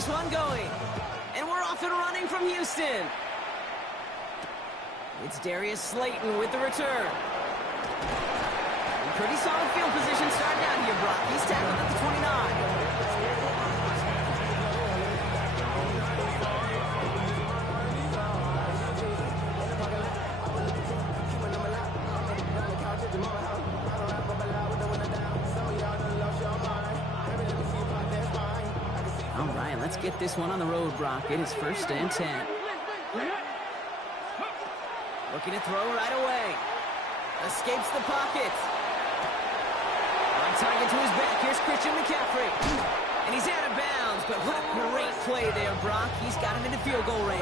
this one going. And we're off and running from Houston. It's Darius Slayton with the return. Pretty solid field position starting out here, Brock. He's tackled at the 29. All right, let's get this one on the road, Brock. It is 1st and 10. Looking to throw right away. Escapes the pocket. On target to his back. Here's Christian McCaffrey. And he's out of bounds, but what a great play there, Brock. He's got him into field goal range.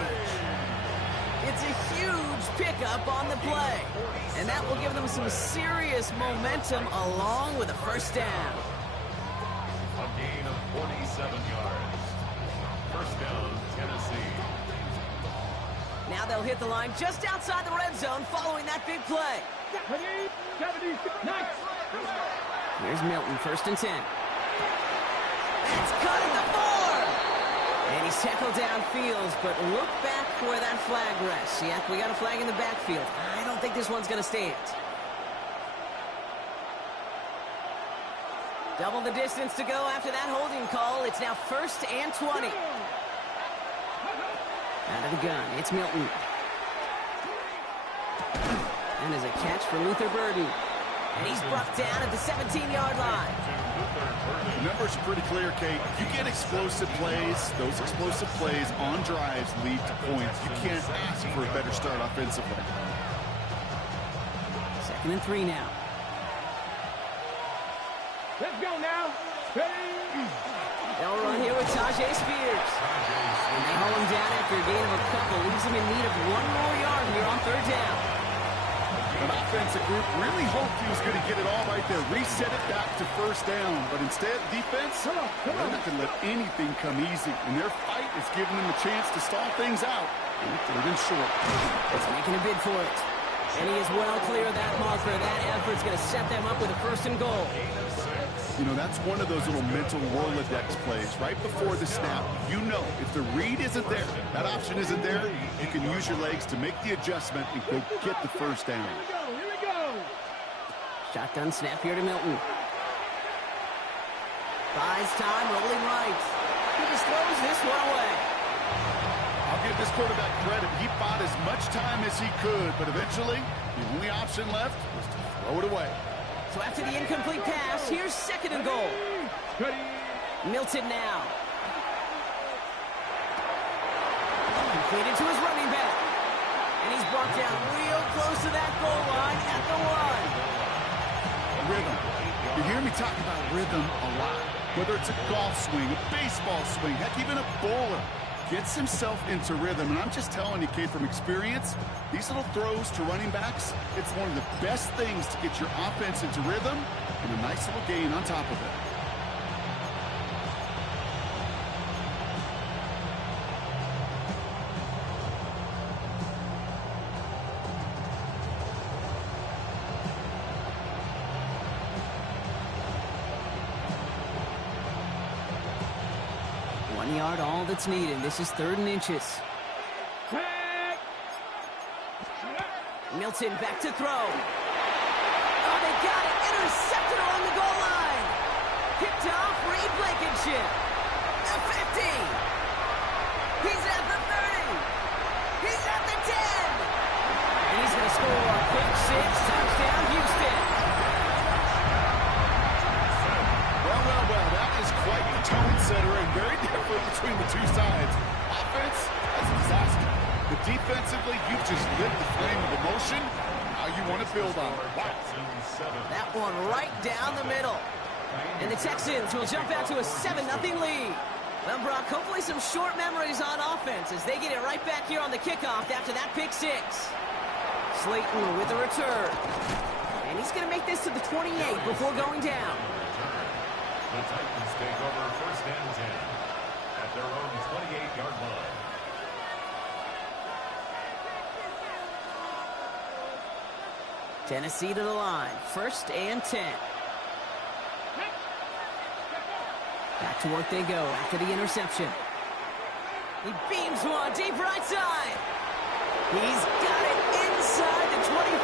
It's a huge pickup on the play. And that will give them some serious momentum along with a 1st down. A gain of 47 yards. 1st down, Tennessee. Now they'll hit the line just outside the red zone following that big play. Here's Milton, 1st and 10. That's cut at the 4! And he's tackled downfield, but look back where that flag rests. Yeah, we got a flag in the backfield. I don't think this one's going to stand. Double the distance to go after that holding call. It's now 1st and 20. Out of the gun, it's Milton. And as a catch for Luther Burden. And he's brought down at the 17-yard line. The numbers are pretty clear, Kate. You get explosive plays. Those explosive plays on drives lead to points. You can't ask for a better start offensively. 2nd and 3 now. Let's go now. They'll run here with Tyjae Spears. And they haul him down after a gain of a couple. Leaves him in need of 1 more yard here on 3rd down. An offensive group really hoped he was going to get it all right there, reset it back to 1st down. But instead, defense, they're not going to let anything come easy. And their fight is giving them a chance to stall things out. And 3rd and short. It's making a bid for it. And he is well clear of that marker. That effort's going to set them up with a 1st and goal. You know, that's one of those little mental Rolodex plays. Right before the snap, you know if the read isn't there, that option isn't there, you can use your legs to make the adjustment and go get the 1st down. Here we go. Shotgun snap here to Milton. Buys time, rolling right. He just throws this one away. I'll give this quarterback credit. He bought as much time as he could, but eventually, the only option left was to throw it away. So after the incomplete pass, here's 2nd and goal. Milton now. Completed to his running back. And he's brought down real close to that goal line at the 1. Rhythm. You hear me talk about rhythm a lot. Whether it's a golf swing, a baseball swing, heck, even a bowler. Gets himself into rhythm, and I'm just telling you, Kate, from experience, these little throws to running backs, it's one of the best things to get your offense into rhythm and a nice little gain on top of it. Yard, all that's needed. This is 3rd and inches. Milton back to throw. Oh, they got it. Intercepted along the goal line. Picked off Reed Blankenship. The 50. He's at the 30. He's at the 10. And he's going to score a quick 6. Touchdown, Houston. Well, that is quite the tone setter and very different between the two sides. Offense, that's a disaster. But defensively, you've just lit the flame of emotion. Now you want to build on it. Wow. That one right down the middle. And the Texans will jump out to a 7-0 lead. Well, Brock, hopefully some short memories on offense as they get it right back here on the kickoff after that pick 6. Slayton with the return. And he's going to make this to the 28 before going down. The Titans take over 1st and 10 at their own 28-yard line. Tennessee to the line. 1st and 10. Back to work they go after the interception. He beams one deep right side. He's got it inside the 25.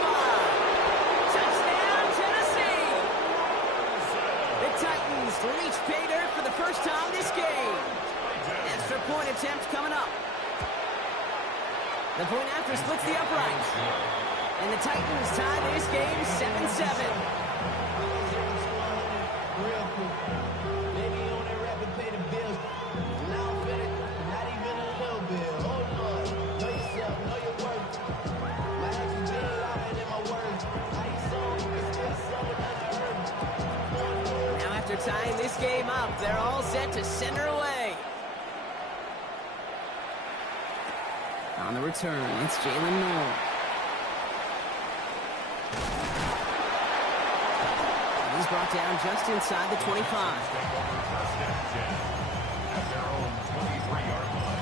Touchdown, Tennessee. The Titans reach pay dirt for the first time this game. Extra point attempt coming up. The point after splits the uprights. And the Titans tie this game 7-7. Now after tying this game up, they're all set to send her away. On the return, it's Jalen Noel. He's brought down just inside the 25. At their own 23-yard line.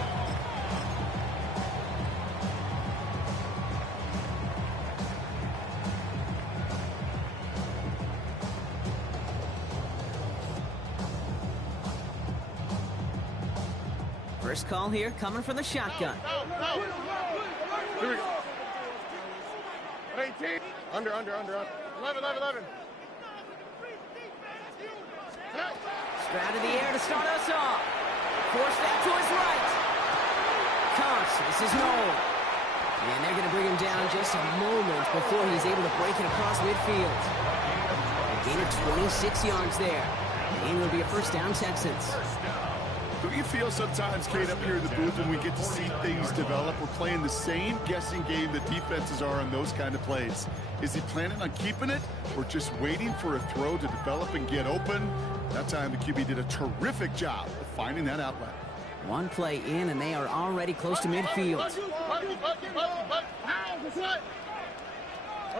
First call here coming from the shotgun. Here we go. 18. Under. 11. Stroud in the air to start us off. Force that to his right. Counts. This is Noel. And they're going to bring him down just a moment before he's able to break it across midfield. A gain of 26 yards there. And it will be a first down, Texans. Don't you feel sometimes, Kate, up here in the booth when we get to see things develop, we're playing the same guessing game that defenses are on those kind of plays? Is he planning on keeping it or just waiting for a throw to develop and get open? That time the QB did a terrific job of finding that outlet. One play in and they are already close to midfield. What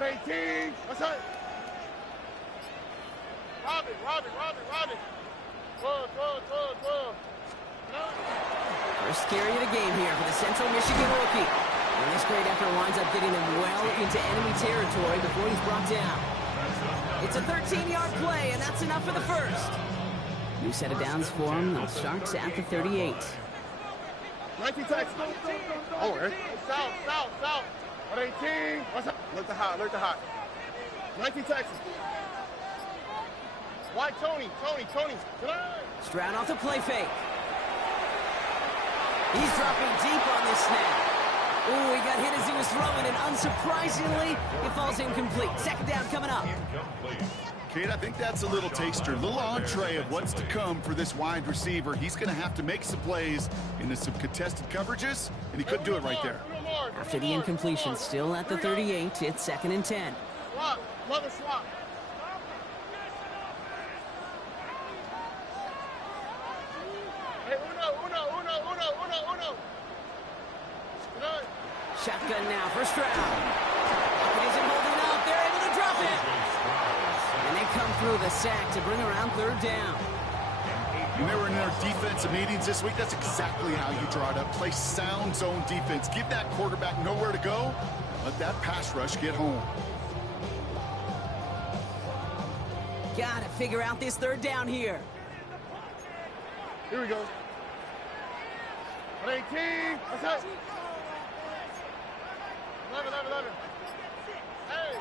18? What's that? Robin. 12. First carry of the game here for the Central Michigan rookie. And this great effort winds up getting him well into enemy territory before he's brought down. It's a 13-yard play, and that's enough for the first. New set of downs for him. They'll start at the 38. 19 Texas. Oh, right. South. What 18? What's up? Look the hot. 19 Texas. White Tony. Stroud off the play fake. He's dropping deep on this snap. Ooh, he got hit as he was throwing, and unsurprisingly, it falls incomplete. Second down coming up. Kate, I think that's a little taster, a little entree of what's to come for this wide receiver. He's going to have to make some plays into some contested coverages, and he couldn't do it right there. After the incompletion, still at the 38, it's 2nd and 10. Swap. Hey, uno. Shotgun now for Stroud. It isn't holding up. They're able to drop it. And they come through the sack to bring around 3rd down. When they were in their defensive meetings this week, that's exactly how you draw it up. Play sound zone defense. Give that quarterback nowhere to go. Let that pass rush get home. Gotta figure out this 3rd down here. Here we go. 18. What's up? 11. Hey.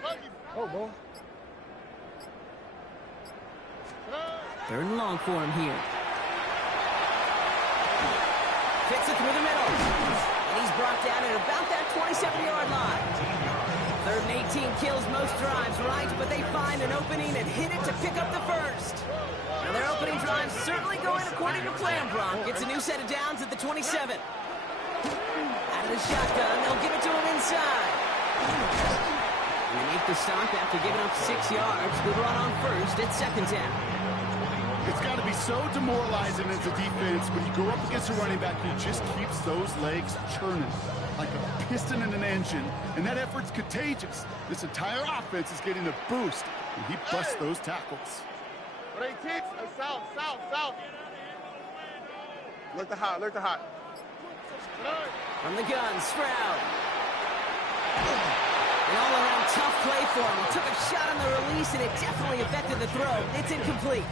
Buggy. Oh, boy. 3rd and long for him here. Fits it through the middle. And he's brought down at about that 27-yard line. 3rd and 18 kills most drives, right? But they find an opening and hit it to pick up the first. Now their opening drive certainly going according to plan, Brock. Gets a new set of downs at the 27. Out of the shotgun, they'll give it to him inside. And they make the stop after giving up 6 yards. Good run on first at 2nd down. It's got to be so demoralizing as a defense when you go up against a running back who just keeps those legs churning like a piston in an engine, and that effort's contagious. This entire offense is getting a boost, and he busts those tackles. 18. South. Look the hot. From the gun, Stroud. An all-around tough play for him. He took a shot on the release, and it definitely affected the throw. It's incomplete.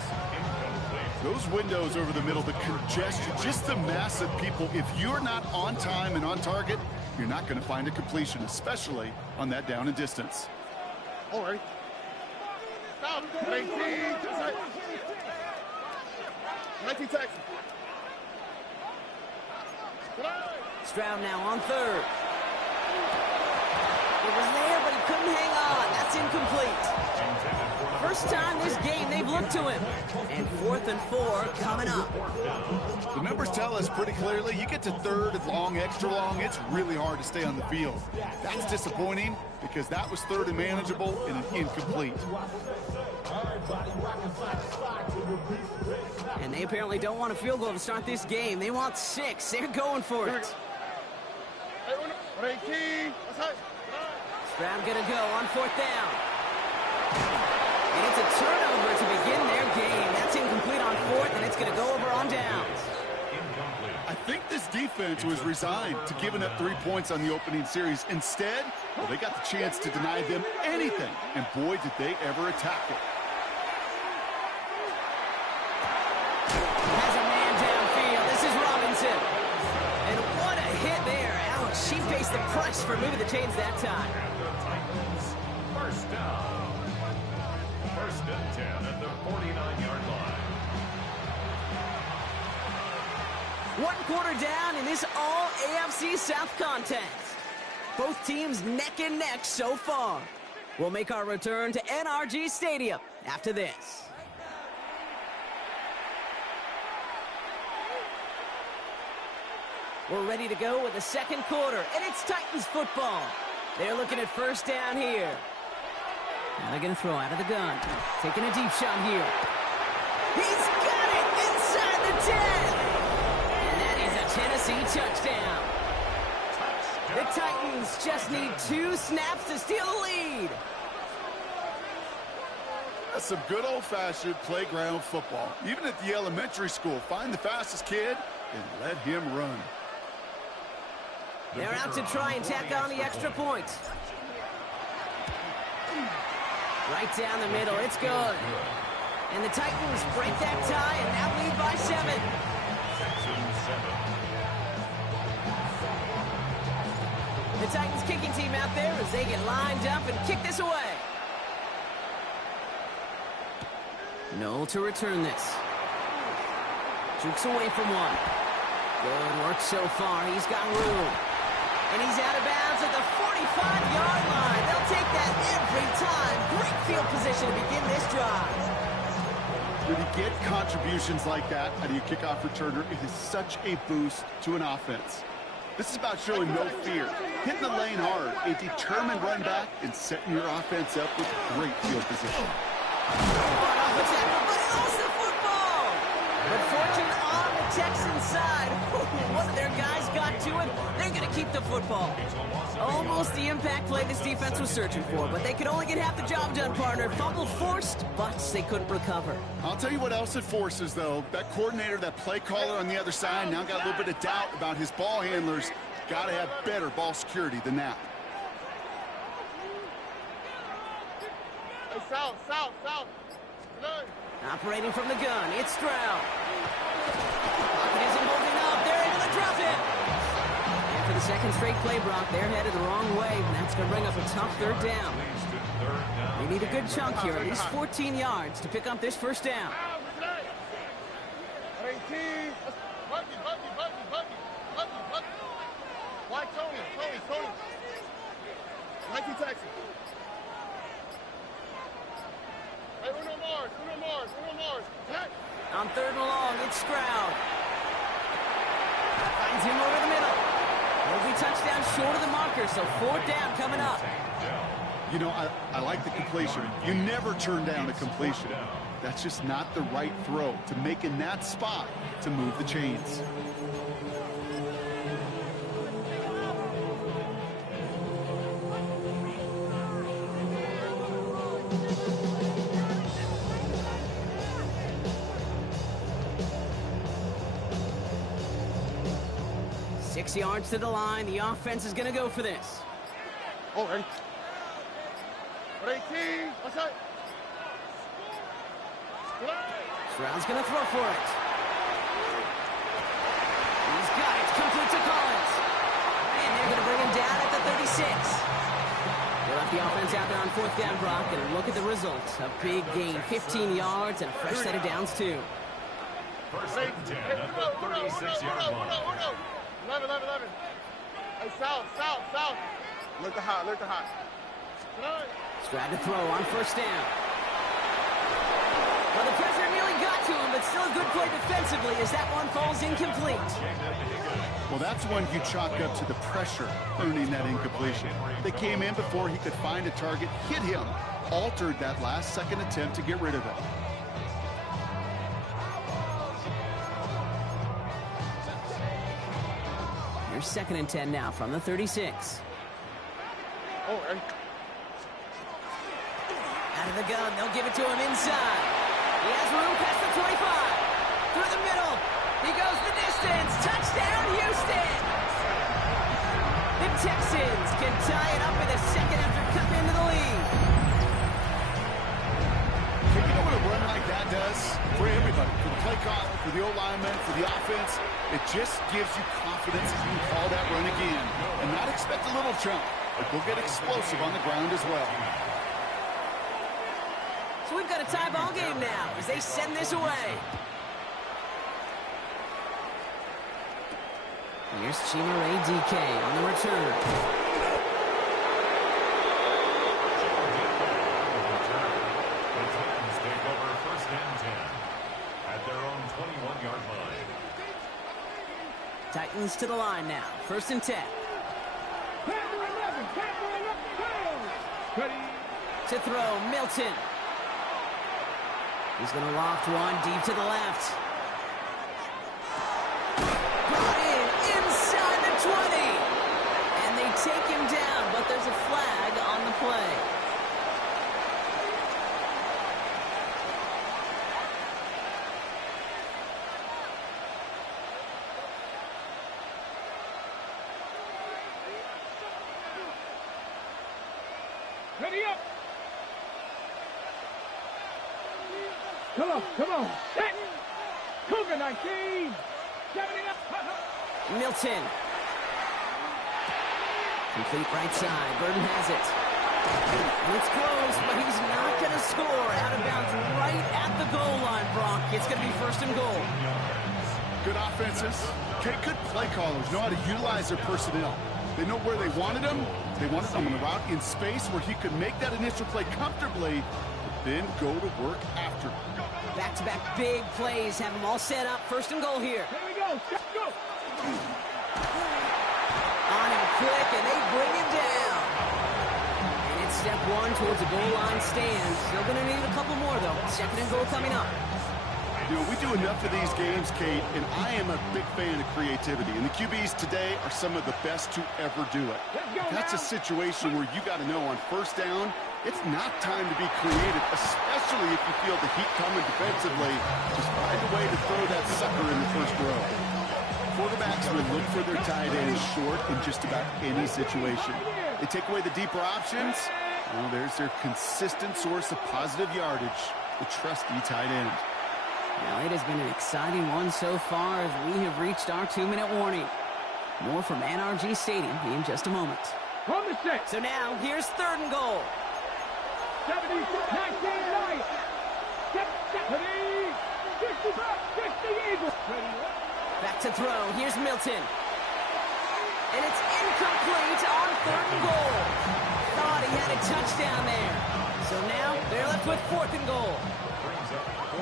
Those windows over the middle, the congestion, just the mass of people. If you're not on time and on target, you're not going to find a completion, especially on that down and distance. All right. Stop. 18. 19 Texas. Stroud now on third. It was there, but he couldn't hang on. That's incomplete. First time this game they've looked to him. And 4th and 4 coming up. The numbers tell us pretty clearly, you get to third and long, extra long, it's really hard to stay on the field. That's disappointing because that was third and manageable and an incomplete. And they apparently don't want a field goal to start this game. They want 6. They're going for it. 18. Stroud gonna go on 4th down. And it's a turnover to begin their game. That's incomplete on 4th, and it's gonna go over on downs. I think this defense was resigned to giving up 3 points on the opening series. Instead, well, they got the chance to deny them anything, and boy, did they ever attack it. Has a man downfield. This is Robinson. And what a hit there. Ouch, she faced the price for moving the chains that time. First down. First and 10 at the 49-yard line. 1 quarter down in this all-AFC South contest. Both teams neck and neck so far. We'll make our return to NRG Stadium after this. We're ready to go with the second quarter, and it's Titans football. They're looking at first down here. Now they're going to throw out of the gun. Taking a deep shot here. He's got it inside the 10. And that is a Tennessee touchdown. The Titans just need 2 snaps to steal the lead. That's some good old-fashioned playground football. Even at the elementary school, find the fastest kid and let him run. They're out to try and tack on the extra point. Right down the middle, it's good. And the Titans break that tie and now lead by 7. The Titans kicking team out there as they get lined up and kick this away. Noel to return this. Jukes away from one. Good work so far. He's got room. And he's out of bounds at the 45-yard line. They'll take that every time. Great field position to begin this drive. When you get contributions like that out of your kickoff returner, it is such a boost to an offense. This is about showing no fear, hitting the lane hard, a determined run back, and setting your offense up with great field position. But he lost the football. But fortune on the Texans side. One of their guys got to it. They're going to keep the football. Almost the impact play this defense was searching for, but they could only get half the job done, partner. Fumble forced, but they couldn't recover. I'll tell you what else it forces, though. That coordinator, that play caller on the other side, now got a little bit of doubt about his ball handlers. Got to have better ball security than that. Hey, south. Operating from the gun, it's Stroud. Pocket isn't holding up. They're able to drop it. And for the second straight play, Brock, they're headed the wrong way, and that's going to bring up a tough third down. They need a good chunk here, at least 14 yards to pick up this first down. 18. Bucky. Why Tony? 19 Texas. Hey, Uno Mars. Hey. On third and long, it's Stroud. Finds him over the middle. He'll be touchdown short of the marker, so 4th down coming up. You know, I like the completion. You never turn down a completion. That's just not the right throw to make in that spot to move the chains. Six yards to the line. The offense is going to go for this. Oh, ready. 18. What's that? Stroud's going to throw for it. He's got it. Complete to Collins. And they're going to bring him down at the 36. They left the offense out there on 4th down, Brock, and look at the results. A big gain, 15 yards, and a fresh set of downs, too. First and 10 at the 36-yard line. 11. Hey, south. Look the hot. Stroud to throw on 1st down. Well, the pressure nearly got to him, but still a good play defensively as that one falls incomplete. Well, that's one you chalk up to the pressure earning that incompletion. They came in before he could find a target, hit him, altered that last-second attempt to get rid of it. Here's 2nd and 10 now from the 36. Out of the gun, they'll give it to him inside. He has room past the 25. Through the middle. He goes the distance. Touchdown, Houston! The Texans can tie it up in a second after cutting into the lead. Hey, you know what a run like that does? For everybody. For the play caller, for the O-lineman, for the offense. It just gives you confidence that you can call that run again. And not expect a little jump. But go get explosive on the ground as well. So we've got a tie ball game now as they send this away. Here's Chimere DK on the return. The Titans take over 1st and 10 at their own 21-yard line. Titans to the line now. 1st and 10. To throw, Milton. He's going to loft one deep to the left. Brought in inside the 20. And they take him down, but there's a flag on the play. Ready up! Come on! Set! Cougar 19! 70 up! Milton. Complete right side. Burden has it. And it's close, but he's not going to score. Out of bounds right at the goal line, Brock. It's going to be 1st and goal. Good offenses. Good play callers know how to utilize their personnel. They know where they wanted him. They wanted him on the route in space where he could make that initial play comfortably, but then go to work after. Back-to-back big plays have them all set up. 1st and goal here. Here we go! Go! On him quick, and they bring him down. And it's step one towards a goal line stand. Still going to need a couple more, though. 2nd and goal coming up. You know, we do enough of these games, Kate, and I am a big fan of creativity. And the QBs today are some of the best to ever do it. That's a situation where you got to know on 1st down, it's not time to be creative, especially if you feel the heat coming defensively. Just find a way to throw that sucker in the 1st row. Quarterbacks would look for their tight end short in just about any situation. They take away the deeper options. Well, there's their consistent source of positive yardage, the trusty tight end. Now, it has been an exciting one so far as we have reached our 2-minute warning. More from NRG Stadium in just a moment. From the 6. So now, here's 3rd and goal. 70, 19, 9. 70, 55, 60 Eagles. Back to throw. Here's Milton. And it's incomplete on 3rd and goal. Thought he had a touchdown there. So now, they're left with 4th and goal.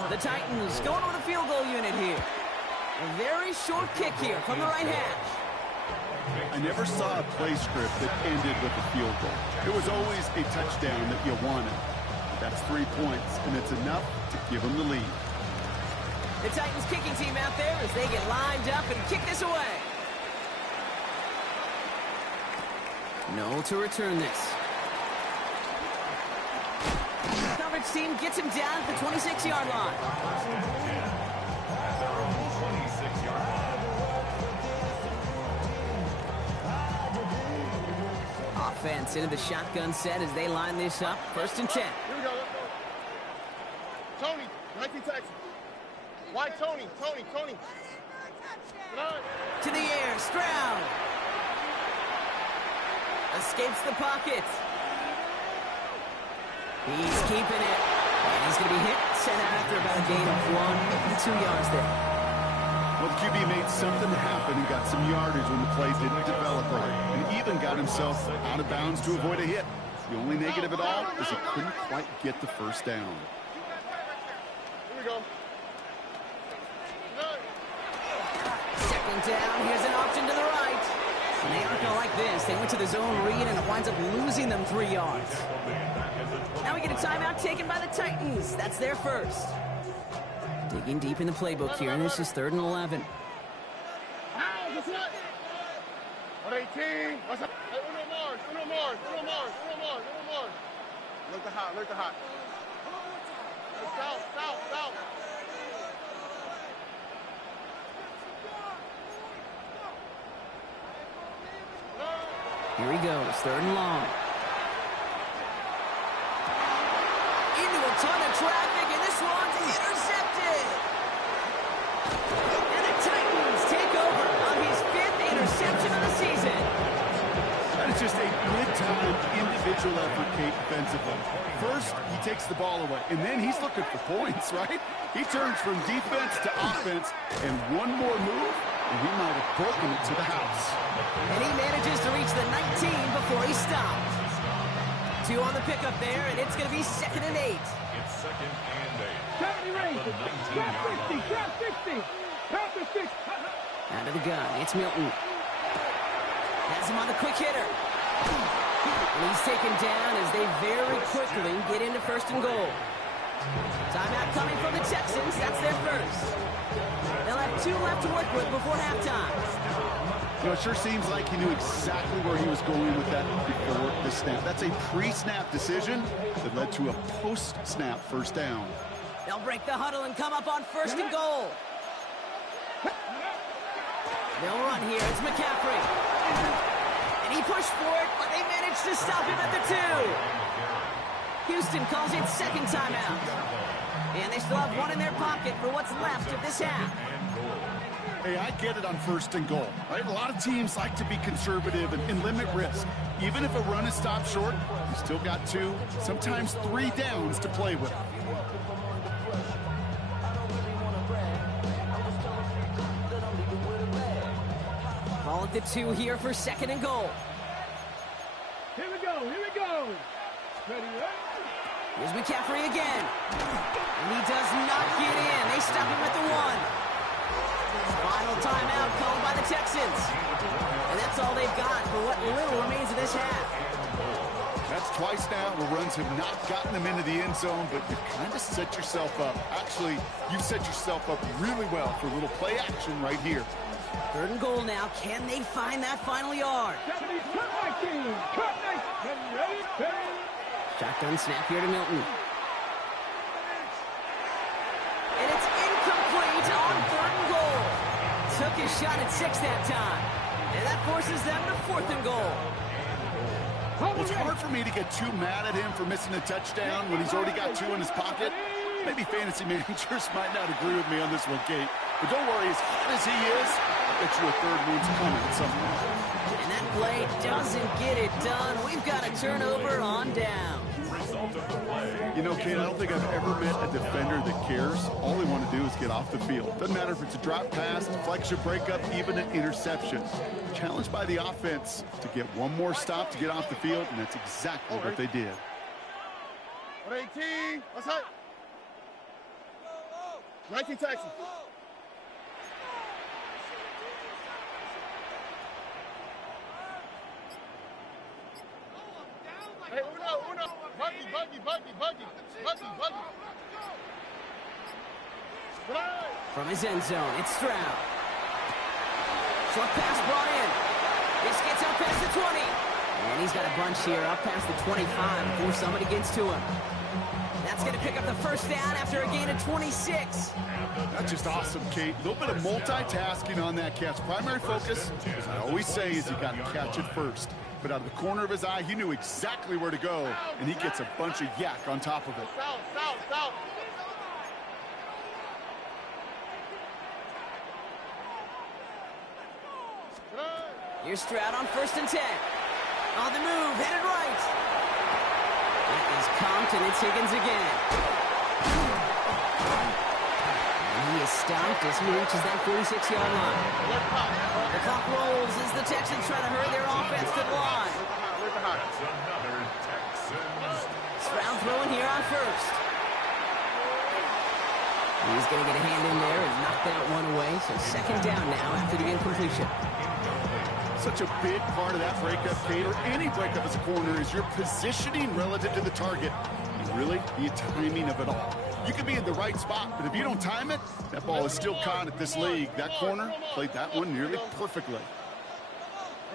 The Titans going with a field goal unit here. A very short kick here from the right hash. I never saw a play script that ended with a field goal. It was always a touchdown that you wanted. That's 3 points, and it's enough to give them the lead. The Titans kicking team out there as they get lined up and kick this away. Noel to return this. Coverage team gets him down at the 26-yard line. Offense into the shotgun set as they line this up. 1st and 10. Here we go. Tony. 19 Texas. Why Tony? Tony. To the air, Stroud. Escapes the pocket. He's keeping it. And he's going to be hit, sent out after about a gain of 2 yards there. Well, the QB made something happen and got some yardage when the play didn't develop right, and even got himself out of bounds to avoid a hit. The only negative at all is he couldn't quite get the first down. Here we go. Second down, here's an option to the right. And they aren't going to like this. They went to the zone read, and it winds up losing them 3 yards. Now we get a timeout taken by the Titans. That's their first. Digging deep in the playbook here, and this is 3rd and 11. 118. What's up? Hey, Uno Mars. Look the hot. South. Here he goes, 3rd and long. Into a ton of traffic, and this one's intercepted. And the Titans take over on his 5th interception of the season. That is just a good-timed individual effort, Kate, defensively. First, he takes the ball away, and then he's looking for points, right? He turns from defense to offense, and one more move, and he might have broken it to the house. And he manages to reach the 19 before he stopped. 2 on the pickup there, and it's going to be 2nd and 8. It's 2nd and 8. 70 range. Drop 50. Drop 60. Drop the 6. Out of the gun, it's Milton. Has him on the quick hitter. And he's taken down as they very quickly get into 1st and goal. Timeout coming from the Texans. That's their first. They'll have 2 left to work with before halftime. You know, it sure seems like he knew exactly where he was going with that before the snap. That's a pre-snap decision that led to a post-snap first down. They'll break the huddle and come up on 1st and goal. They'll run here. It's McCaffrey. And he pushed for it, but they managed to stop him at the 2. Houston calls it 2nd timeout. And they still have 1 in their pocket for what's left of this half. Hey, I get it on 1st and goal, right? A lot of teams like to be conservative and limit risk. Even if a run is stopped short, you still got 2, sometimes 3 downs to play with. Ball at the 2 here for 2nd and goal. Here we go. Ready, right? Here's McCaffrey again. And he does not get in. They stop him at the 1. Final timeout called by the Texans. And that's all they've got for what little remains of this half. That's twice now where runs have not gotten them into the end zone, but you've kind of set yourself up. Actually, you've set yourself up really well for a little play action right here. 3rd and goal now. Can they find that final yard? Cut 19. Ready. Shotgun snap here to Milton. And it's incomplete on 3rd and goal. Took his shot at 6 that time. And that forces them to 4th and goal. Well, it's hard for me to get too mad at him for missing a touchdown when he's already got 2 in his pocket. Maybe fantasy managers might not agree with me on this one, Kate. But don't worry, as hot as he is, I bet you a 3rd one's coming at some point. And that play doesn't get it done. We've got a turnover on down. You know, Kate, I don't think I've ever met a defender that cares. All they want to do is get off the field. Doesn't matter if it's a drop pass, deflection, breakup, even an interception. Challenged by the offense to get one more stop to get off the field, and that's exactly what they did. 118. What's up? 19 Texans. Hey, Uno. Buggy. From his end zone, it's Stroud. Short pass brought in. This gets up past the 20. And he's got a bunch here up past the 25 before somebody gets to him. That's going to pick up the first down after a gain of 26. That's just awesome, Kate. A little bit of multitasking on that catch. Primary focus, as I always say, is you got to catch it first. But out of the corner of his eye, he knew exactly where to go, and he gets a bunch of yak on top of it. South. Here's Stroud on 1st and 10. On the move, headed right. That is comped, and it's Higgins again. And he is stopped as he reaches that 46-yard line. The clock rolls as the Texans try to hurry their offense to the line. That's another Texans. Stroud throwing here on 1st. He's going to get a hand in there and knock that one away. So 2nd down now after the incompletion. Such a big part of that breakup, Kate, or any breakup as a corner, is your positioning relative to the target. And really, the timing of it all. You can be in the right spot, but if you don't time it, that ball is still caught at this league. That corner played that one nearly perfectly.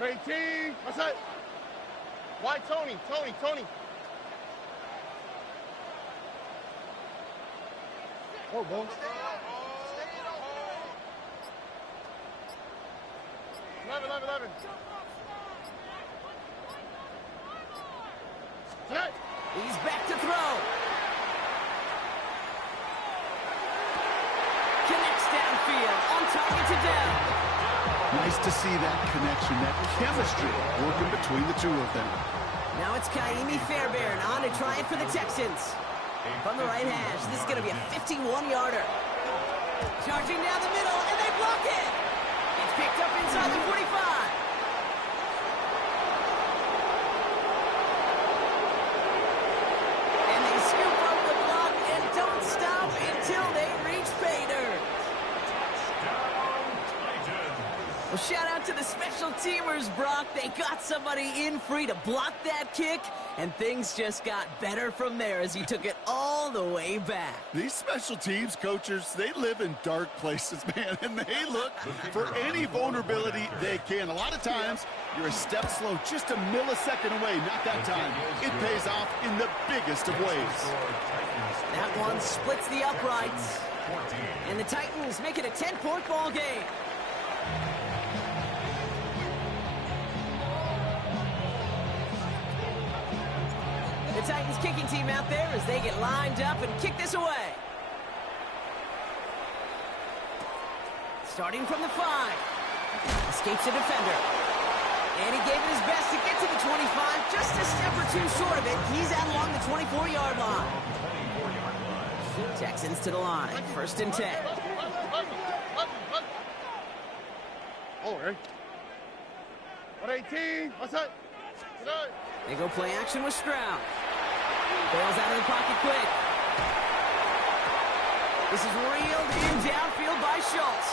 18. What's that? Why Tony? Tony. Oh, ball. 11. He's back to throw. Connects downfield, on target to down. Nice to see that connection, that chemistry working between the two of them. Now it's Kaimi Fairbairn on to try it for the Texans. From the right hash, this is going to be a 51-yarder. Charging down the middle, and they block it. It's picked up inside the 45. And they scoop up the block and don't stop until they reach pay dirt. Well, shout out to the special teamers, Brock. They got somebody in free to block that kick, and things just got better from there as he took it all the way back. These special teams coaches, they live in dark places, man, and they look for any vulnerability they can. A lot of times, you're a step slow, just a millisecond away. Not that time. It pays off in the biggest of ways. That one splits the uprights, and the Titans make it a 10-point ball game. The Titans kicking team out there as they get lined up and kick this away. Starting from the 5. Escapes a defender. And he gave it his best to get to the 25. Just a step or two short of it. He's out along the 24-yard line. Texans to the line. 1st and 10. Oh, hey. 118. What's that? They go play action with Stroud. Bails out of the pocket quick. This is reeled in downfield by Schultz.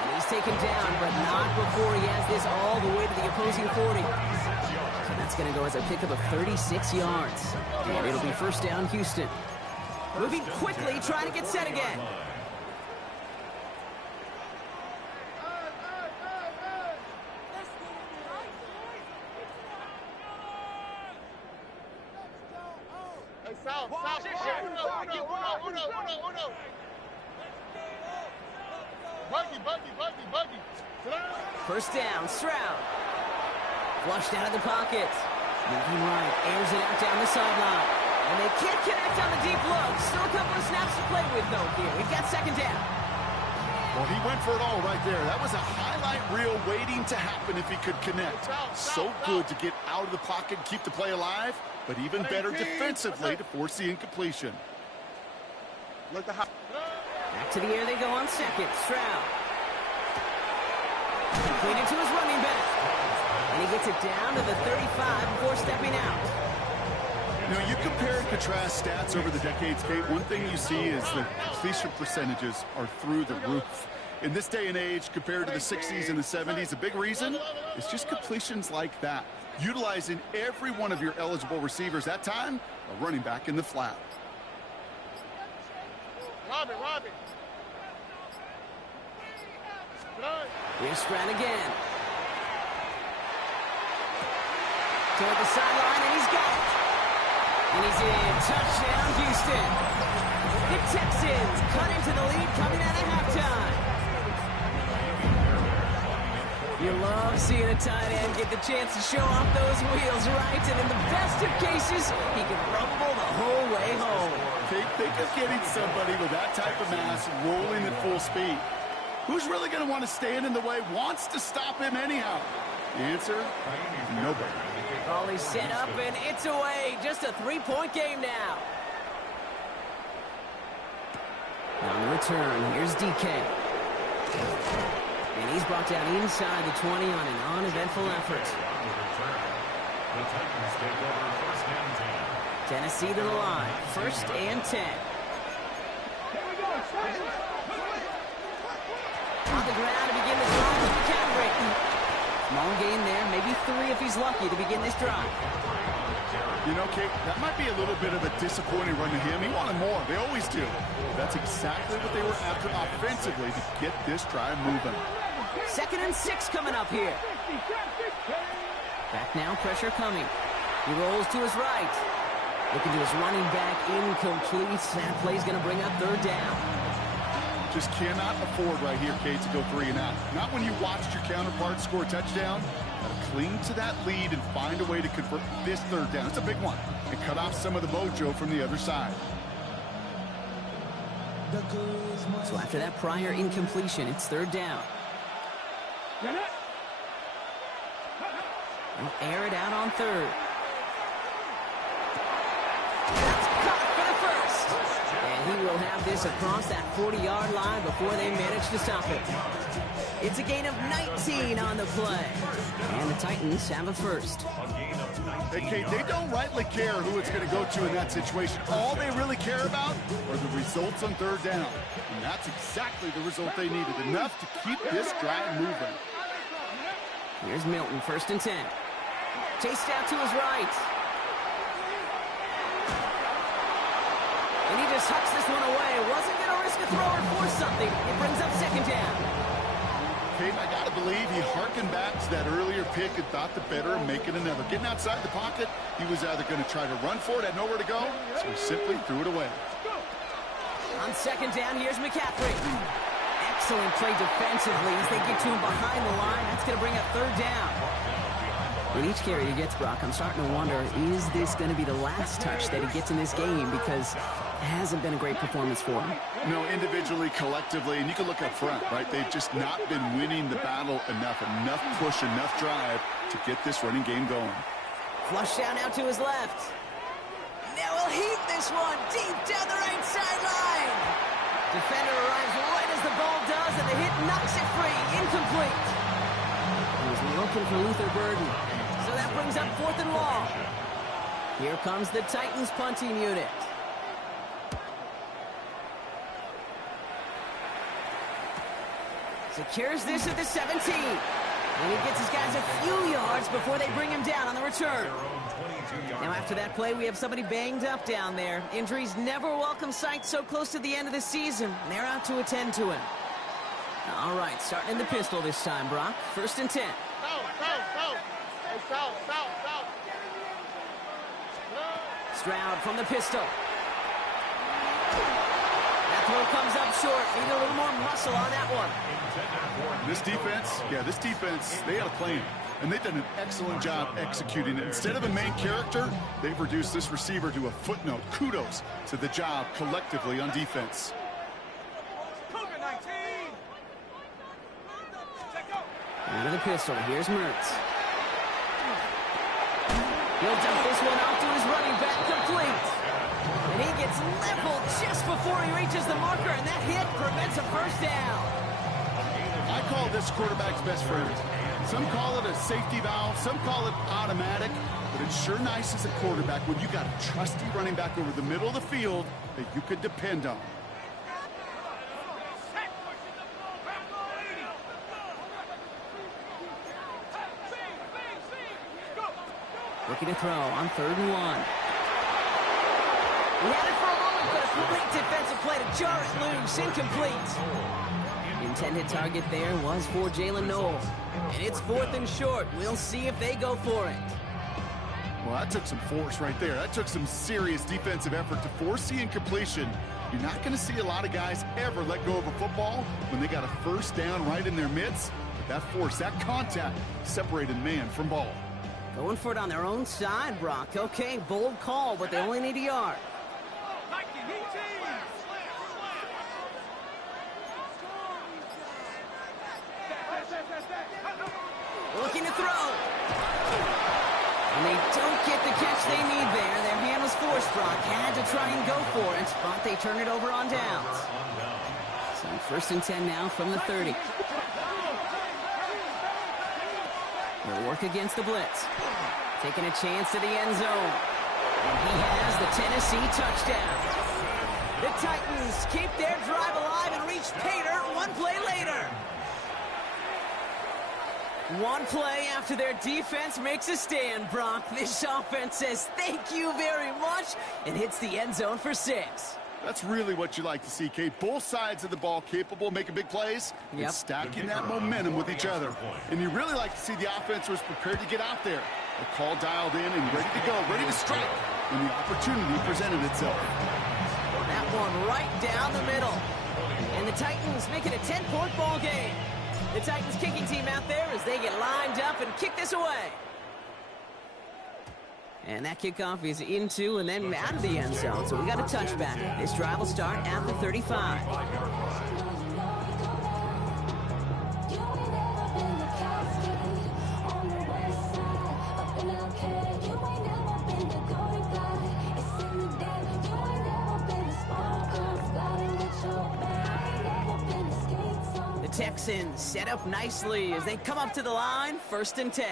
And he's taken down, but not before he has this all the way to the opposing 40. So that's going to go as a pickup of 36 yards. And it'll be 1st down, Houston. Moving quickly, trying to get set again. South. Uno. Buggy. 1st down, Stroud. Flushed out of the pocket. Moving right, airs it out down the sideline. And they can't connect on the deep look. Still a couple of snaps to play with, though, here. We've got 2nd down. Well, he went for it all right there. That was a highlight reel waiting to happen if he could connect. So good to get out of the pocket and keep the play alive, but even better defensively to force the incompletion. Back to the air they go on 2nd. Stroud. Completed to his running back. And he gets it down to the 35 before stepping out. You know, you compare and contrast stats over the decades, Kate. One thing you see is the completion percentages are through the roof. In this day and age, compared to the 60s and the 70s, a big reason is just completions like that. Utilizing every one of your eligible receivers. That time, a running back in the flat. Robin. Here's Stroud again. Toward the sideline, and he's got it. And he's in. Touchdown, Houston. The Texans cut into the lead coming out of halftime. You love seeing a tight end get the chance to show off those wheels, right? And in the best of cases, he can rumble the whole way home. Think of getting somebody with that type of mass rolling at full speed. Who's really going to want to stand in the way, wants to stop him anyhow? Answer, nobody. Ball is set up, and it's away. Just a three-point game now. On the return, here's DK. And he's brought down inside the 20 on an uneventful effort. The Titans take over first and 10. Tennessee to the line. First and 10. On the ground to begin the drive to McCaffrey. Small gain there, maybe 3 if he's lucky to begin this drive. You know, Kate, that might be a little bit of a disappointing run to him. He wanted more. They always do. That's exactly what they were after offensively to get this drive moving. 2nd and 6 coming up here. Back now, pressure coming. He rolls to his right. Looking to his running back, incomplete. That play's going to bring up 3rd down. Just cannot afford right here, Kate, to go 3 and out. Not when you watched your counterpart score a touchdown. Got to cling to that lead and find a way to convert this 3rd down. It's a big one. And cut off some of the mojo from the other side. So after that prior incompletion, it's 3rd down. They'll air it out on 3rd. That's caught for the first. And he will have this across that 40-yard line before they manage to stop it. It's a gain of 19 on the play. And the Titans have a first. Hey, Kate, they don't rightly care who it's going to go to in that situation. All they really care about are the results on 3rd down. And that's exactly the result they needed. Enough to keep this drive moving. Here's Milton, 1st and 10. Chased out to his right. And he just hucks this one away. Wasn't going to risk a throw or force something. It brings up 2nd down. Kate, I got to believe he harkened back to that earlier pick and thought the better of making another. Getting outside the pocket, he was either going to try to run for it, had nowhere to go, so he simply threw it away. On 2nd down, here's McCaffrey. Excellent play defensively as they get to him behind the line. That's going to bring up 3rd down. With each carry he gets, Brock, I'm starting to wonder, is this going to be the last touch that he gets in this game? Because it hasn't been a great performance for him. No, individually, collectively, and you can look up front, right? They've just not been winning the battle enough push, enough drive to get this running game going. Flush down out to his left. Now he'll heat this one deep down the right sideline. Defender arrives right as the ball does, and the hit knocks it free. Incomplete. He was looking for Luther Burden. So that brings up 4th and long. Here comes the Titans punting unit. Secures this at the 17. And he gets his guys a few yards before they bring him down on the return. Now after that play, we have somebody banged up down there. Injuries never a welcome sight so close to the end of the season. They're out to attend to him. All right, starting in the pistol this time, Brock. 1st and 10. Stroud from the pistol. That throw comes up short. Need a little more muscle on that one. This defense, they got a plan. And they've done an excellent job executing it. Instead of a main character, they've reduced this receiver to a footnote. Kudos to the job collectively on defense. Out of the pistol, here's Mertz. He'll dump this one off to his running back, complete. And he gets leveled just before he reaches the marker, and that hit prevents a first down. I call this quarterback's best friend. Some call it a safety valve, some call it automatic, but it's sure nice as a quarterback when you got a trusty running back over the middle of the field that you could depend on. Looking to throw on 3rd and 1. He had it for a moment, but a great defensive play to jar it loose. Incomplete. Intended target there was for Jalen Noel. And it's 4th and short. We'll see if they go for it. Well, that took some force right there. That took some serious defensive effort to force the incompletion. You're not going to see a lot of guys ever let go of a football when they got a first down right in their midst. But that force, that contact, separated man from ball. Going for it on their own side, Brock. Okay, bold call, but they only need a yard. Looking to throw. And they don't get the catch they need there. Their hand was forced, Brock. Had to try and go for it, but they turn it over on downs. So first and 10 now from the 30. They'll work against the blitz. Taking a chance to the end zone. And he has the Tennessee touchdown. The Titans keep their drive alive and reach pay dirt one play later. One play after their defense makes a stand, Brock. This offense says thank you very much and hits the end zone for 6. That's really what you like to see, Kate. Both sides of the ball capable of making big plays and stacking that momentum with each other. And you really like to see the offense was prepared to get out there. The call dialed in and ready to go, ready to strike when the opportunity presented itself. That one right down the middle. And the Titans make it a 10-point ball game. The Titans kicking team out there as they get lined up and kick this away. And that kickoff is into and then out of the end zone. So we got a touchback. This drive will start at the 35. The Texans set up nicely as they come up to the line. First and 10.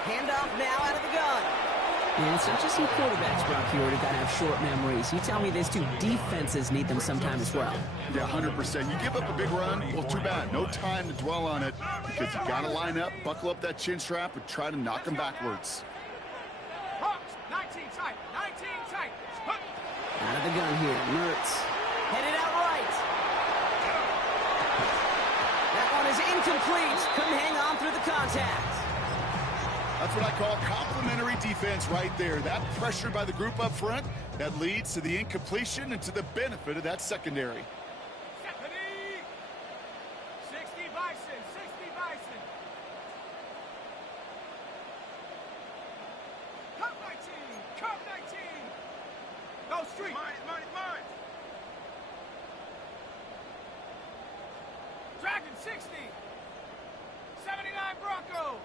Handoff now out of the gun. And it's not just some quarterbacks, Brock, here who got to have short memories. You tell me these two defenses need them sometime as well. Yeah, 100%. You give up a big run, well, too bad. No time to dwell on it because you got to line up, buckle up that chin strap, and try to knock them backwards. Hawks, 19 tight, 19 tight. Out of the gun here, Mertz. Headed out right. That one is incomplete. Couldn't hang on through the contact. That's what I call complimentary defense right there. That pressure by the group up front, that leads to the incompletion and to the benefit of that secondary. 60 Bison, 60 Bison. Cup 19, Cup 19. Go street. Mine. Dragon 60. 79 Bronco.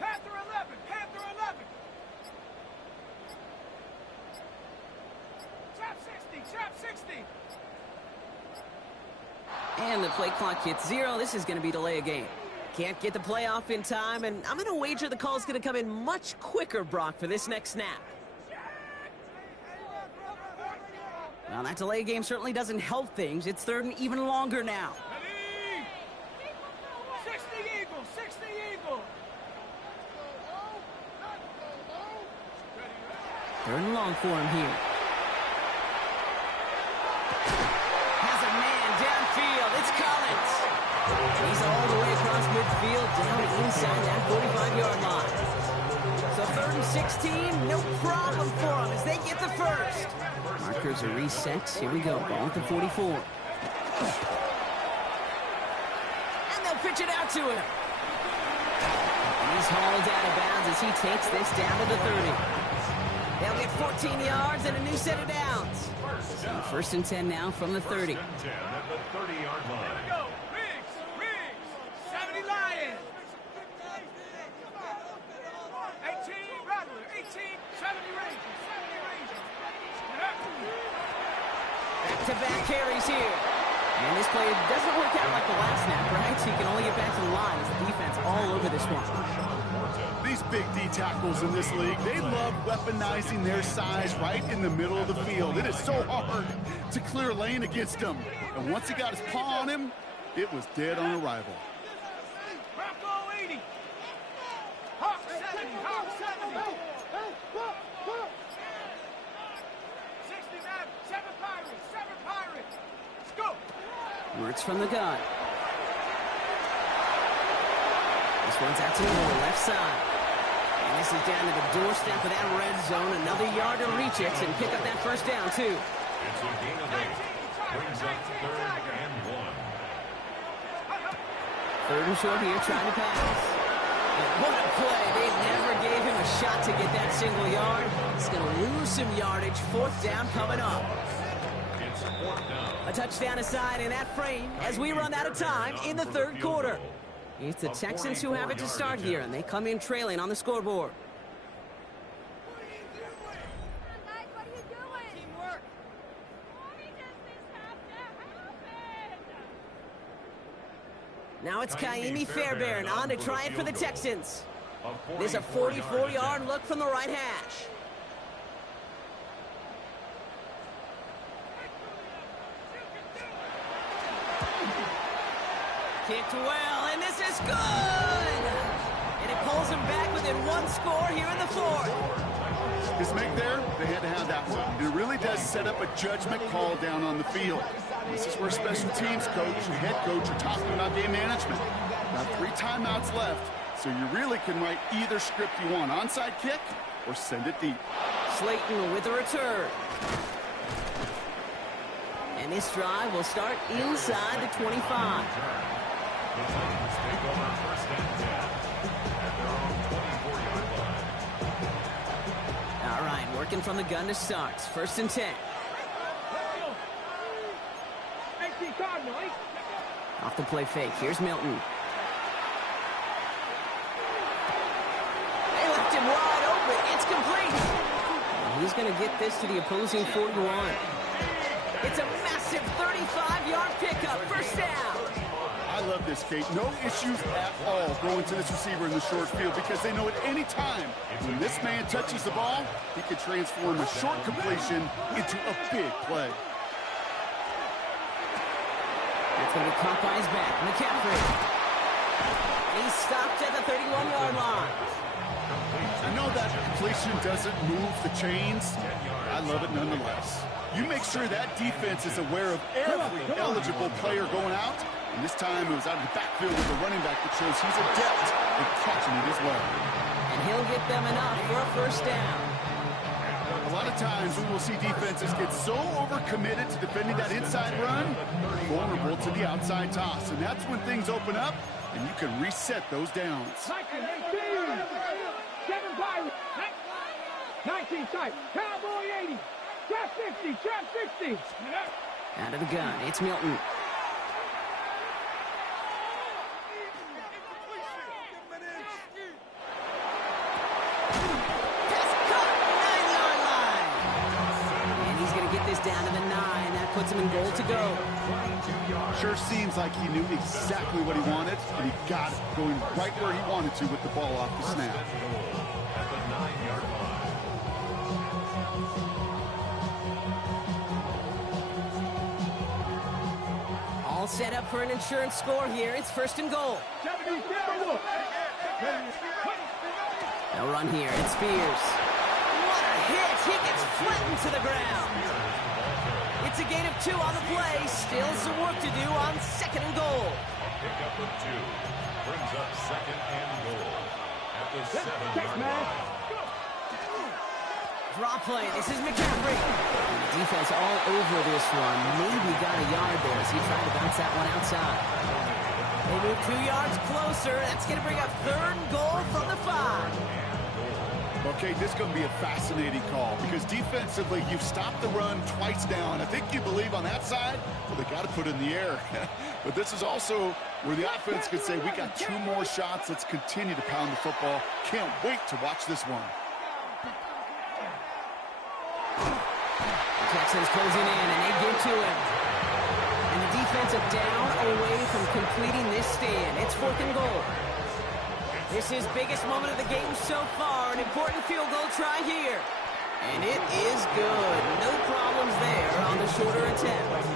Panther 11, Panther 11. Trap 60. And the play clock hits 0. This is going to be delay a game. Can't get the play off in time, and I'm going to wager the call's going to come in much quicker, Brock, for this next snap. Well, that delay game certainly doesn't help things. It's third and even longer now. 60 Eagles, 60 Eagles. Third and long for him here. Has a man downfield. It's Collins. He's all the way across midfield, down inside that 45-yard line. So third and 16, no problem for them as they get the first. Markers are reset. Here we go. Ball at the 44. And they'll pitch it out to him. He's hauled out of bounds as he takes this down to the 30. They'll get 14 yards and a new set of downs. So first and 10 now from the 30. First and 10 at the 30-yard line. Go, Riggs, 70 Lions. 18 Rattler, 18, 70 Rangers, 70 Rangers. Back-to-back carries here. And this play doesn't work out like the last snap, right? So you can only get back to the line as the defense all over this one. These big D tackles in this league, they love weaponizing their size right in the middle of the field. It is so hard to clear lane against them. And once he got his paw on him, it was dead on arrival. Bronco 80. Hawk 70, Hawk 70. 69, 7 Pirates. Let's go. Works from the gun. This one's out to the left side. And this is down to the doorstep of that red zone. Another yard to reach it and pick up that first down, too. It's a gain of 8. Brings up third and 1. Third and short here, trying to pass. And what a play. They never gave him a shot to get that single yard. He's going to lose some yardage. Fourth down coming up. It's 3rd down. A touchdown aside in that frame as we run out of time in the third quarter. It's the Texans who have it to start here, and they come in trailing on the scoreboard. Now it's Kaimi Fairbairn on to try it for the Texans. There's a 44-yard look from the right hash. Kicked well, and this is good! And it pulls him back within one score here in the fourth. His make there, they had to have that one. And it really does set up a judgment call down on the field. This is where special teams coach and head coach are talking about game management. Got 3 timeouts left, so you really can write either script you want. Onside kick or send it deep. Slayton with the return. And this drive will start inside the 25. The Titans take over first and 10 at their own 24-yard line. All right, working from the gun to start. First and 10. Off the play fake. Here's Milton. They left him wide open. It's complete. And he's going to get this to the opposing 41. It's a massive 35-yard pickup. First down. I love this, Kate. No issues at all going to this receiver in the short field because they know at any time when this man touches the ball, he can transform a short completion into a big play. It's going to be caught by his back. McCaffrey. He's stopped at the 31-yard line. I know that completion doesn't move the chains. I love it nonetheless. You make sure that defense is aware of every eligible player going out. And this time it was out of the backfield with the running back that shows he's adept at catching it as well. And he'll get them enough for a first down. A lot of times we will see defenses get so overcommitted to defending that inside run, vulnerable to the outside toss. And that's when things open up and you can reset those downs. 19 tight, Cowboy 80, trap 50, trap 60. Out of the gun, it's Milton. Down to the 9. That puts him in goal to go. Sure seems like he knew exactly what he wanted, and he got it, going right where he wanted to with the ball off the snap. At the 9-yard line. All set up for an insurance score here. It's first and goal. They'll run here. It's Spears. What a hit! He gets flattened to the ground. It's a gain of 2 on the play. Still some work to do on second and goal. A pickup of 2 brings up second and goal at the 7-yard line. Draw play. This is McCaffrey. Defense all over this one. Maybe got a yard there as he tried to bounce that one outside. They move 2 yards closer. That's going to bring up third and goal from the 5. Okay, this is going to be a fascinating call because defensively, you've stopped the run twice down. I think you believe on that side, well, they got to put it in the air. But this is also where the offense could say, we got 2 more shots. Let's continue to pound the football. Can't wait to watch this one. The Texans closing in, and they get to him. And the defensive down away from completing this stand. It's fourth and goal. This is biggest moment of the game so far. An important field goal try here. And it is good. No problems there on the shorter attempt.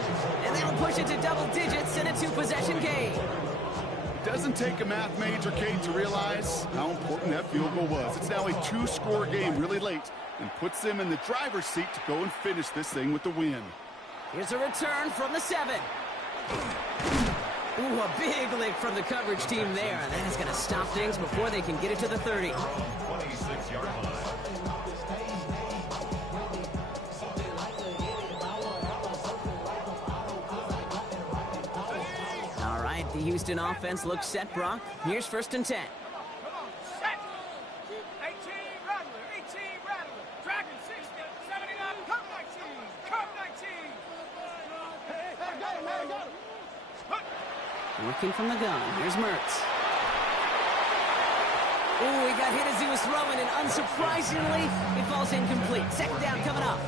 And that'll push it to double digits in a 2-possession game. It doesn't take a math major, Kate, to realize how important that field goal was. It's now a 2-score game really late and puts them in the driver's seat to go and finish this thing with the win. Here's a return from the 7. Ooh, a big lick from the coverage team there. And that is going to stop things before they can get it to the 30. 26-yard line. All right, the Houston offense looks set, Brock. Here's first and 10. 18 Rattler, Dragon 60, 79, Cup 19, Cup 19. Working from the gun. Here's Mertz. Ooh, he got hit as he was throwing, and unsurprisingly, it falls incomplete. Second down coming up.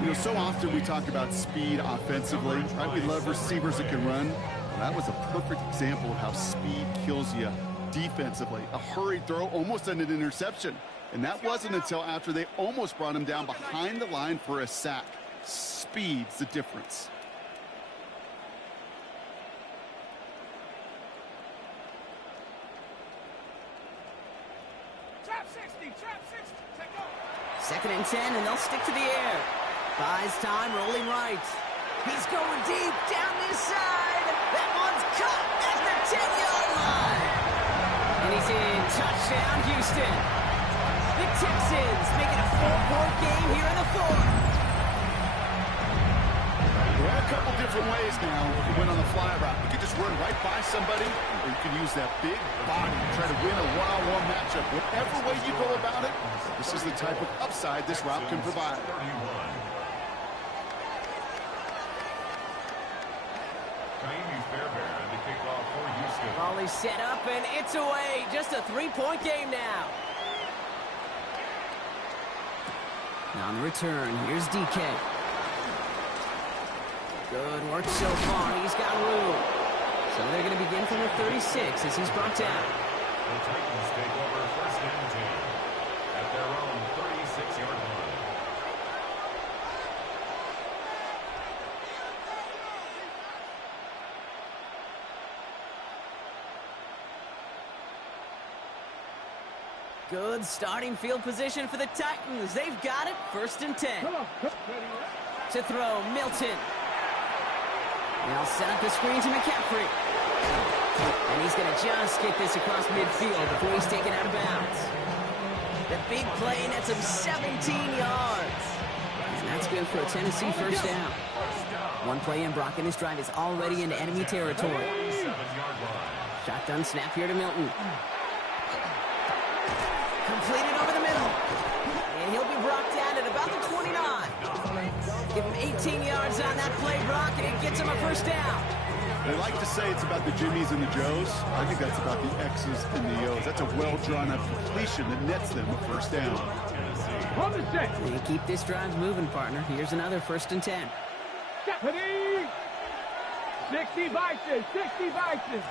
You know, so often we talk about speed offensively, right? We love receivers that can run. Well, that was a perfect example of how speed kills you defensively. A hurried throw, almost an interception. And that wasn't until after they almost brought him down behind the line for a sack. Speed's the difference. Trap 60, take off. Second and 10, and they'll stick to the air. Buys time, rolling right. He's going deep, down this side. That one's caught at the 10-yard line. And he's in. Touchdown, Houston. The Texans make it a 4-point game here in the fourth. There are a couple different ways now you can win on the fly route. You can just run right by somebody, or you can use that big body to try to win a one-on-one matchup. Whatever way you go about it, this is the type of upside this route can provide. Ball is set up, and it's away. Just a 3-point game now. Now on the return, here's DK. Good work so far. He's got room. So they're going to begin from the 36 as he's brought down. The Titans take over first and 10 at their own 36-yard line. Good starting field position for the Titans. They've got it. First and 10. To throw, Milton. They'll set up the screen to McCaffrey. And he's going to just get this across midfield before he's taken out of bounds. The big play nets him 17 yards. And that's good for a Tennessee first down. One play in, Brock, and this drive is already into enemy territory. Shotgun snap here to Milton. Completed over the middle. And he'll be brought down at about the 29. Give him 18 yards on that play, Brock, and it gets him a first down. They like to say it's about the Jimmies and the Joes. I think that's about the X's and the O's. That's a well-drawn-up completion that nets them a first down. On the set. They keep this drive moving, partner. Here's another first and 10. 60 Vikings, 60 Vikings.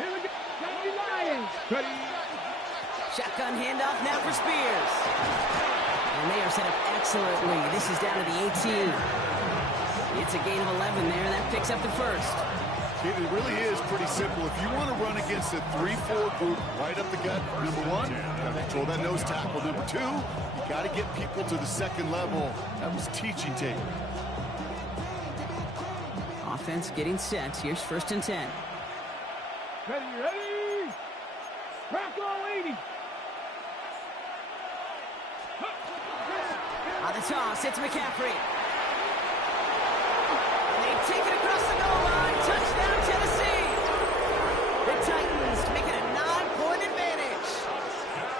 Here we go. Tennessee Lions. Ready. Shotgun handoff now for Spears. And they are set up excellently. This is down to the 18. It's a gain of 11 there. That picks up the first. It really is pretty simple. If you want to run against a 3-4 group right up the gut, number one, you got to control that nose tackle. Number two, you got to get people to the second level. That was teaching tape. Offense getting set. Here's first and 10. Ready. Rocco 80. On the toss, it's McCaffrey. And they take it across the goal line. Touchdown, Tennessee. The Titans make it a 9-point advantage.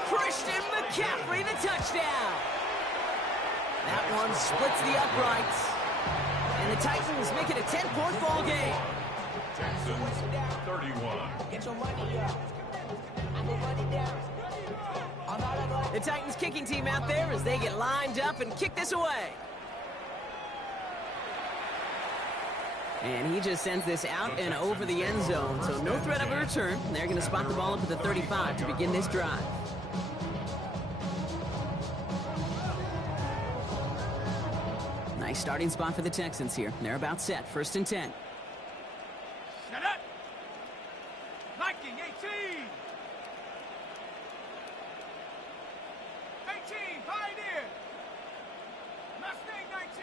Christian McCaffrey, the touchdown. That one splits the uprights. And the Titans make it a 10-point ball game. Texans 31. Get your money up. I need money down. The Titans kicking team out there as they get lined up and kick this away. And he just sends this out and over the end zone, so no threat of a return. They're going to spot the ball up at the 35 to begin this drive. Nice starting spot for the Texans here. They're about set. First and 10. Shut up. Viking 18. 18, Pioneer. 9. Mustang 19.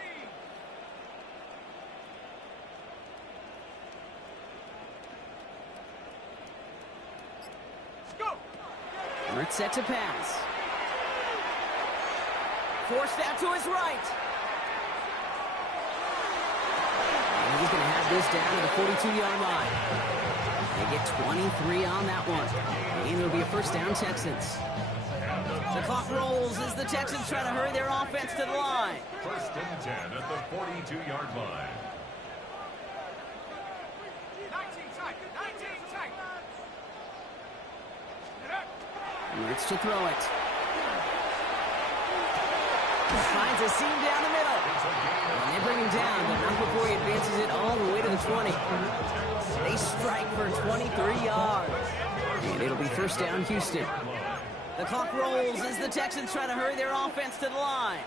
Let's go. Mertz set to pass. Forced out to his right. And he's going to have this down to the 42-yard line. They get 23 on that one. And it'll be a first down, Texans. The clock rolls as the Texans try to hurry their offense to the line. First and 10 at the 42-yard line. 19 tight. 19 tight. Mertz to throw it. Finds a seam down the middle. And they bring him down, but not before he advances it all the way to the 20. They strike for 23 yards. And it'll be first down, Houston. The clock rolls as the Texans try to hurry their offense to the line.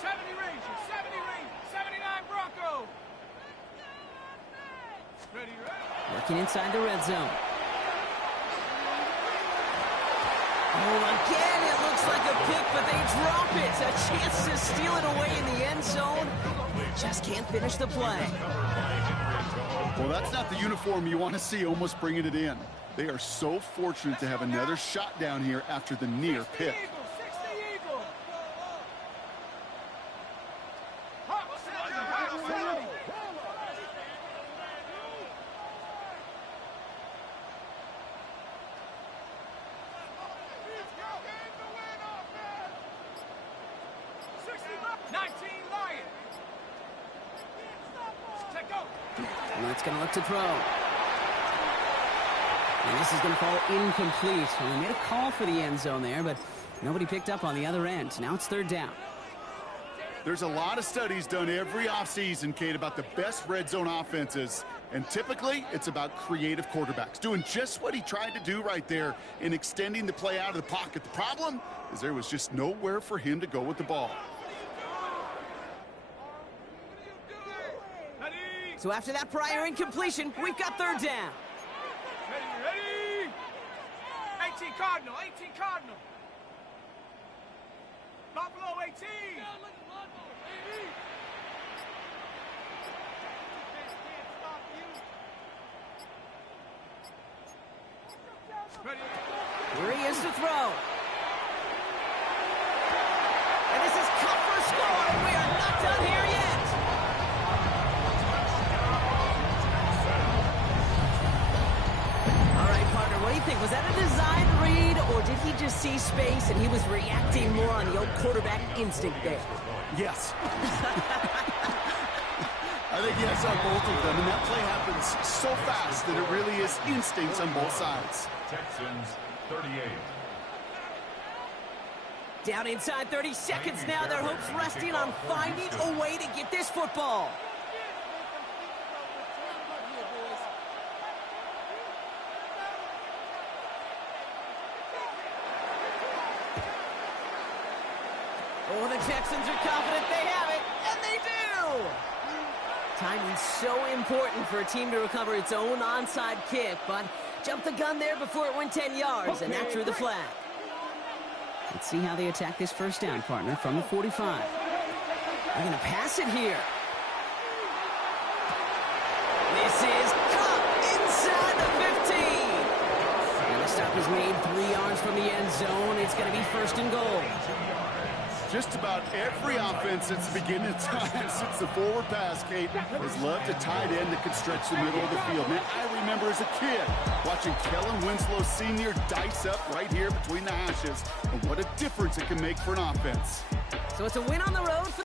70 Rangers. 70 Rangers. 79 Broncos. Ready, ready. Working inside the red zone. Oh, again, it looks like a pick, but they drop it. A chance to steal it away in the end zone. Just can't finish the play. Well, that's not the uniform you want to see almost bringing it in. They are so fortunate to have another shot down here after the near pick. 60 Eagles. Hot 70. Hot 70. Mertz going to look to throw. And this is going to fall incomplete. Well, they made a call for the end zone there, but nobody picked up on the other end. Now it's third down. There's a lot of studies done every offseason, Kate, about the best red zone offenses. And typically, it's about creative quarterbacks doing just what he tried to do right there in extending the play out of the pocket. The problem is there was just nowhere for him to go with the ball. So after that prior incompletion, we've got third down. Ready, ready. 18 Cardinal, 18 Cardinal. Buffalo 18. Ready. Here he is to throw. And this is cut for a score, and we are not done here yet. What do you think? Was that a design read, or did he just see space and he was reacting more on the old quarterback instinct there? Yes. I think yes on both of them, and that play happens so fast that it really is instincts on both sides. Texans 38. Down inside 30 seconds now. Their hopes resting on finding a way to get this football. Oh, the Texans are confident they have it, and they do! Timing's so important for a team to recover its own onside kick, but jumped the gun there before it went 10 yards, and that drew the flag. Let's see how they attack this first down, partner, from the 45. They're going to pass it here. This is caught inside the 15. And the stop is made 3 yards from the end zone. It's going to be first and goal. Just about every offense since the beginning of time, since the forward pass, Kate, has loved a tight end that could stretch the middle of the field. Man, I remember as a kid watching Kellen Winslow Sr. dice up right here between the hashes, and what a difference it can make for an offense. So it's a win on the road for